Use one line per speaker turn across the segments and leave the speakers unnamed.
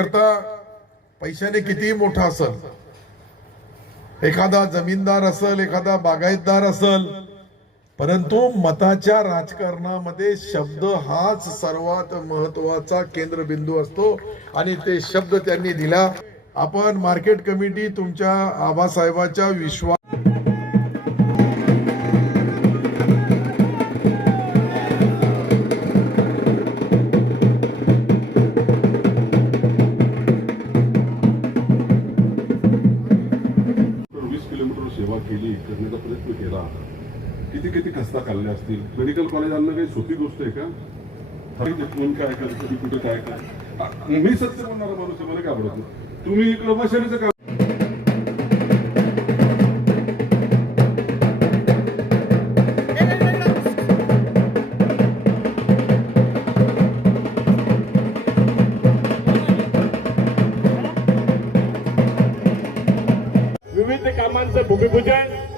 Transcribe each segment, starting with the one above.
करता पैशाने कितीही मोठा असल? एखादा जमीनदार असल एखादा बागायतदार असल परंतु मताच्या राजकारणामध्ये शब्द हाच सर्वात महत्त्वाचा केंद्रबिंदू असतो आणि ते शब्द त्यांनी दिला. आपण मार्केट कमिटी तुमच्या आबासाहेबाच्या विश्वास
किती किती खस्ता खाल्ल्या असतील? मेडिकल कॉलेज आणणं काही सोपी गोष्ट आहे का? ठराविक कोण काय कर कधी कुठं काय काय मी सत्य बोलणारा माणूस आहे मला काय आवडत तुम्ही इकडं कर्मचारीचं काम
विविध कामांचं भूमिपूजन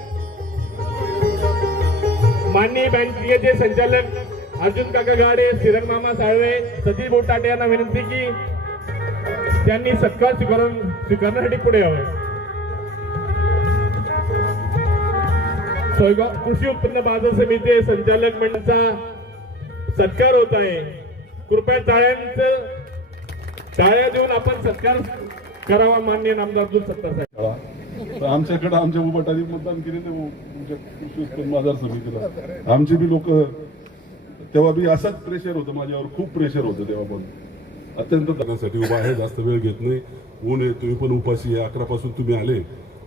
माननीय बँकेचे संचालक अर्जुन काका गाडे श्रीरंग मामा साळवे सतीश बोटाटे यांना विनंती की त्यांनी सत्कार स्वीकारून स्वीकारण्यासाठी पुढे यावं. सोयगाव कृषी उत्पन्न बाजार समिती संचालक मंडळाचा सत्कार होत आहे. कृपया टाळ्यांचं टाळ्या देऊन आपण सत्कार करावा मान्य नामदार अब्दुल सत्तार साहेब.
तर आमच्याकडे आमच्या उभाटाने मतदान केले ते म्हणजे कृषी उत्पन्न बाजार समितीला. आमचे बी लोक तेव्हा बी असंच प्रेशर होतं माझ्यावर खूप प्रेशर होतं तेव्हा पण. अत्यंत करण्यासाठी उभा आहे जास्त वेळ घेत नाही. ऊन आहे तुम्ही पण उपाशी आहे अकरा पासून तुम्ही आले.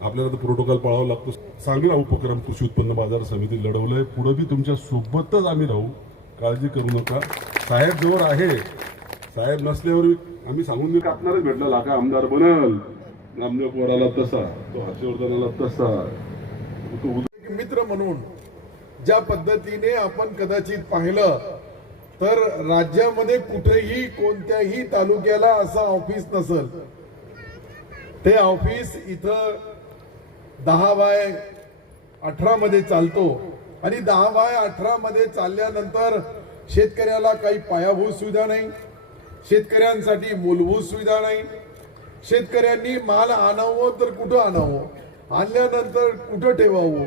आपल्याला तर प्रोटोकॉल पाळावा लागतो. चांगला उपक्रम कृषी उत्पन्न बाजार समिती लढवलंय. पुढे बी तुमच्या सोबतच आम्ही राहू. काळजी करू नका. साहेब जोर आहे. साहेब नसल्यावर आम्ही सांगून देऊ कापणारच भेटला लाका आमदार बनल. नामदेव तसा तो हर्षवर्धनाला तसा. तो
एक मित्र म्हणून ज्या पद्धतीने आपण कदाचित पाहिलं तर राज्यामध्ये कुठेही कोणत्याही तालुक्याला असं ऑफिस नसल. ते ऑफिस इथं दहा बाय अठरा मध्ये चालतो. आणि दहा बाय अठरा मध्ये चालल्यानंतर शेतकऱ्याला काही पायाभूत सुविधा नाही. शेतकऱ्यांसाठी मूलभूत सुविधा नाही. शेतकऱ्यांनी माल आणावं तर कुठं आणावं? आणल्यानंतर कुठं ठेवावं?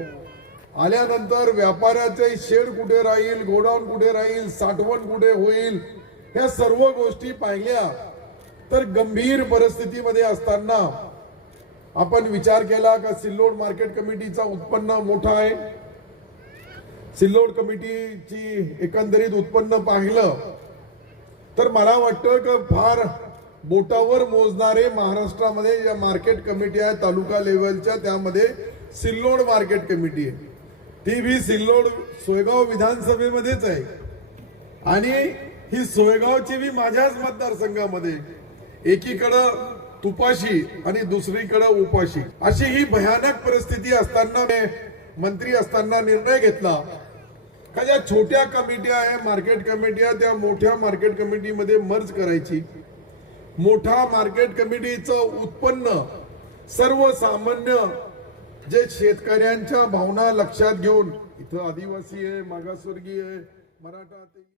आल्यानंतर व्यापाऱ्याचे शेड कुठे राहील गोडाऊन कुठे राहील साठवण कुठे होईल ह्या सर्व गोष्टी पाहिल्या. तर गंभीर परिस्थितीमध्ये असताना आपण विचार केला का सिल्लोड मार्केट कमिटीचा उत्पन्न मोठा आहे. सिल्लोड कमिटीची एकंदरीत उत्पन्न पाहिलं. तर मला वाटतं का फार बोटावर मोजणारे महाराष्ट्रामध्ये या मार्केट कमिटी आहे तालुका लेवलच्या त्यामध्ये सिल्लोड मार्केट कमिटी आहे. ती बी सिल्लोड सोयगाव विधानसभेमध्येच आहे. आणि ही सोयगावची बी माझ्याच मतदारसंघामध्ये एकीकडं तुपाशी आणि दुसरीकडं उपाशी. अशी ही भयानक परिस्थिती असताना मंत्री असताना निर्णय घेतला. का ज्या छोट्या कमिट्या आहे मार्केट कमिट्या त्या मोठ्या मार्केट कमिटीमध्ये मर्ज करायची. मोठा मार्केट कमिटीचं उत्पन्न सर्वसामान्य जे शेतकऱ्यांच्या भावना लक्षात घेऊन इथं आदिवासी आहे मागासवर्गीय आहे मराठा ते